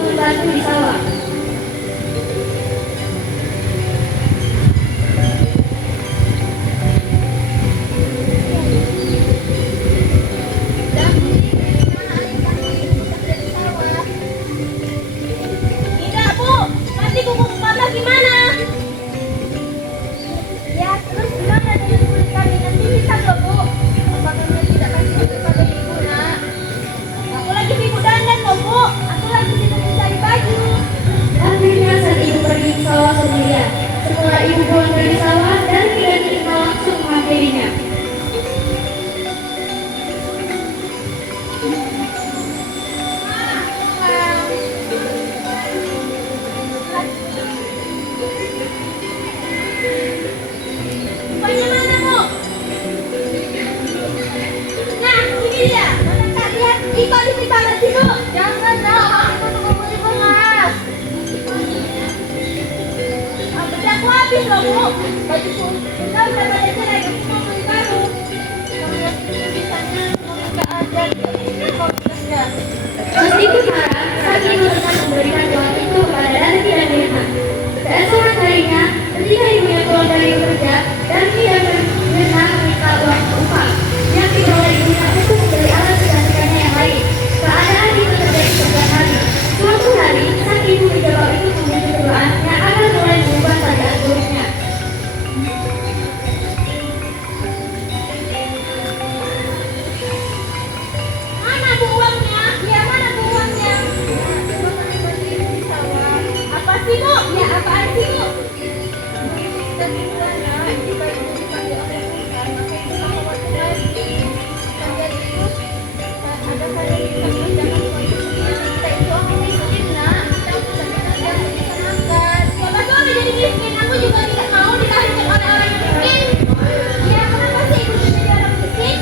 membantu di sawah. Tidak, Bu. Nanti kuku Papa gimana? Ya, terus gimana dengan kulit kami? Nanti bisa loh, Bu. Apa kamu tidak kasih kulit pada ibu, nak? Aku lagi sibuk dandan loh, Bu. Aku lagi sibuk mencari baju. Akhirnya saat ibu pergi ke sawah sendirian. Setelah ibu pulang dari sawah dan tidak dikenal langsung menghampirinya. Rupanya mana, Bu? Nah, ini dia. Mana tak lihat? Ibu di mana sih, Bu? Jangan, nak. Aku tuh mau beli beras. Beli aku habis loh, Bu. Bajuku udah pada cerai. Aku mau beli baru. Kamu lihat tulisannya nggak ada. Kok tulisnya? Bos itu marah saat ibu tetap memberikan uang itu kepada Darmi dan Mirna. Keesokan harinya, ketika ibunya pulang dari bekerja, Darmi dan Mirna meminta uang upah yang diperoleh ibunya untuk membeli alat kecantikannya yang lain. Keadaan itu terjadi setiap hari. Suatu hari, sang ibu mencoba itu membujuk Tuhan yang akan mulai mengubah keadaan buruknya. Mana Bu uangnya? Ya, mana Bu uangnya? Apa sih, Bu? Ya, apaan sih, Bu? Dan gimana? Ini baju dipakai oleh bukan, maka itu khawatir lagi. Kalian itu ada kalian bisa mengerjakan kondisinya. Kita itu orang miskin, nak. Kita bisa bekerja, bisa makan. Siapa suruh jadi miskin? Aku juga tidak mau dilahirkan oleh orang yang miskin. Ya, kenapa sih ibu jadi orang miskin?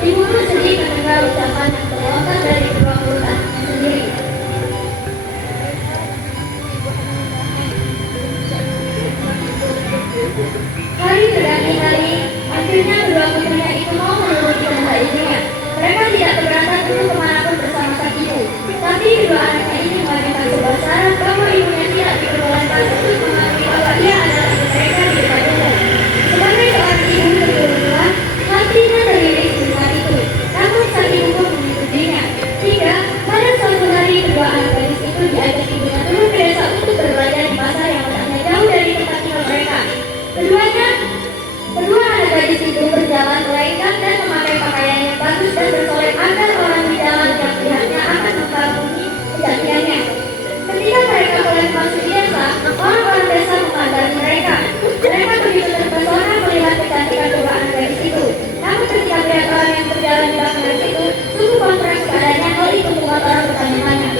Ibu pun sedih mendengar ucapan yang terlontar dari kedua mulut anaknya sendiri. Hari berganti hari, akhirnya kedua putrinya itu mau menuruti kehendak ibunya. Mereka tidak keberatan untuk kemanapun bersama sang ibu. Tapi kedua anaknya ini mengajukan sebuah syarat bahwa ibunya tidak diperbolehkan untuk mengakui bahwa ia adalah ibu mereka di depan umum. Sebagai seorang ibu berkeluarga, hatinya teriris dengan itu. Namun sang ibu pun menyetujui. Hingga pada suatu hari kedua anak gadis itu diajak ibunya turun ke desa untuk berbelanja di pasar yang letaknya jauh dari tempat tinggal mereka. Kedua anak gadis itu berjalan melainkan dan memakai pakaian yang bagus dan bersolek agar orang di jalan yang melihatnya akan mengagumi kecantikannya. Ketika mereka mulai memasuki desa, orang-orang desa memandang mereka. Mereka begitu terpesona melihat kecantikan kedua anak gadis itu. Namun ketika melihat orang yang berjalan di belakang gadis itu, sungguh kontras keadaannya. Hal itu membuat orang bertanya-tanya.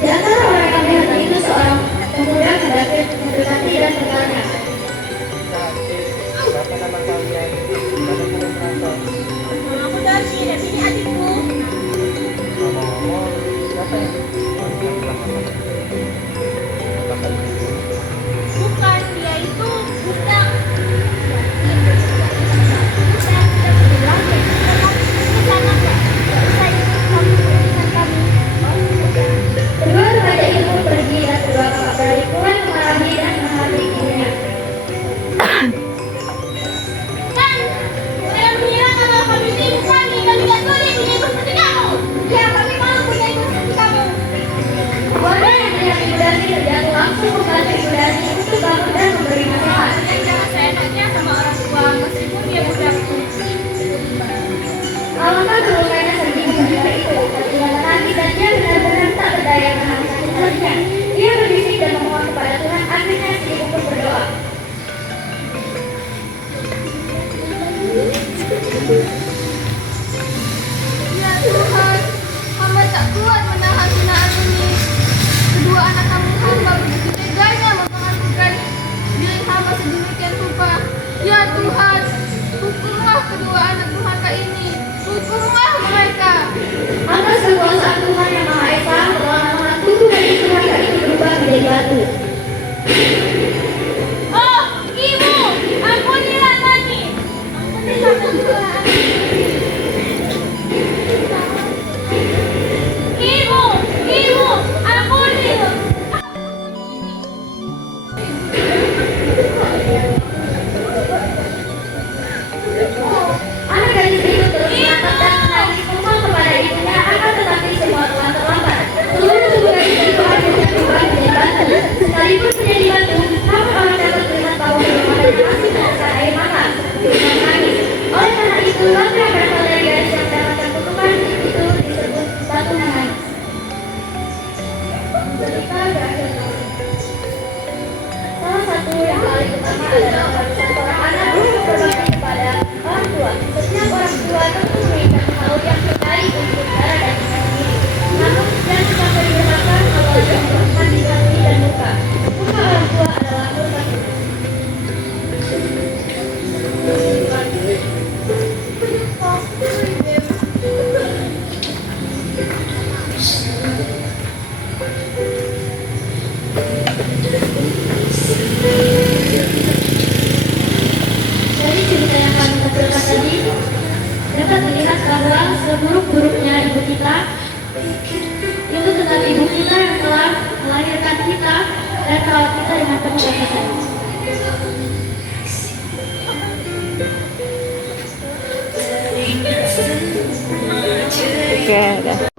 Di antara orang yang melihat itu seorang pemuda mendekati dan bertanya. Aku Darmi, dan ini adikku. Bukan, dia itu budak. Kedua remaja itu pergi dan kedua kakak beradik mulai memarahi dan menghakimi ibunya. Tuhan, hukumlah kedua anak durhaka ini. Hukumlah mereka. Atas kekuasaan Tuhan yang Maha Esa, perlahan-lahan tubuh dari durhaka itu berubah menjadi batu. Oh, Ibu, ampunilah kami. Ampunilah kedua anak. Ibu, Ibu, ampuni. Anak gadis itu terus mengangkat dan menangis mohon kepada ibunya, akan tetapi semua telah terlambat. Seluruh tubuh gadis itu akhirnya berubah menjadi batu. Sekalipun menjadi batu, namun orang dapat melihat bahwa belum adanya masih mengeluarkan air mata. Dia menangis. Oleh karena itu, langkah yang berasal dari gadis yang mendapatkan kutukan itu disebut batu menangis. Cerita berakhir. Salah satu yang paling utama adalah keharusan seorang anak untuk berbakti kepada orang tua. Setiap orang tua tentu menginginkan hal yang terbaik untuk darah dagingnya sendiri. Namun jangan sampai dirasakan apalagi untuk hati dan muka. Muka orang tua adalah murka Tuhan. Dari cerita yang kami tampilkan tadi, dapat dilihat bahwa seburuk-buruknya ibu kita, itu tetap ibu kita yang telah melahirkan kita dan merawat kita dengan penuh kasih sayang. Oke, udah.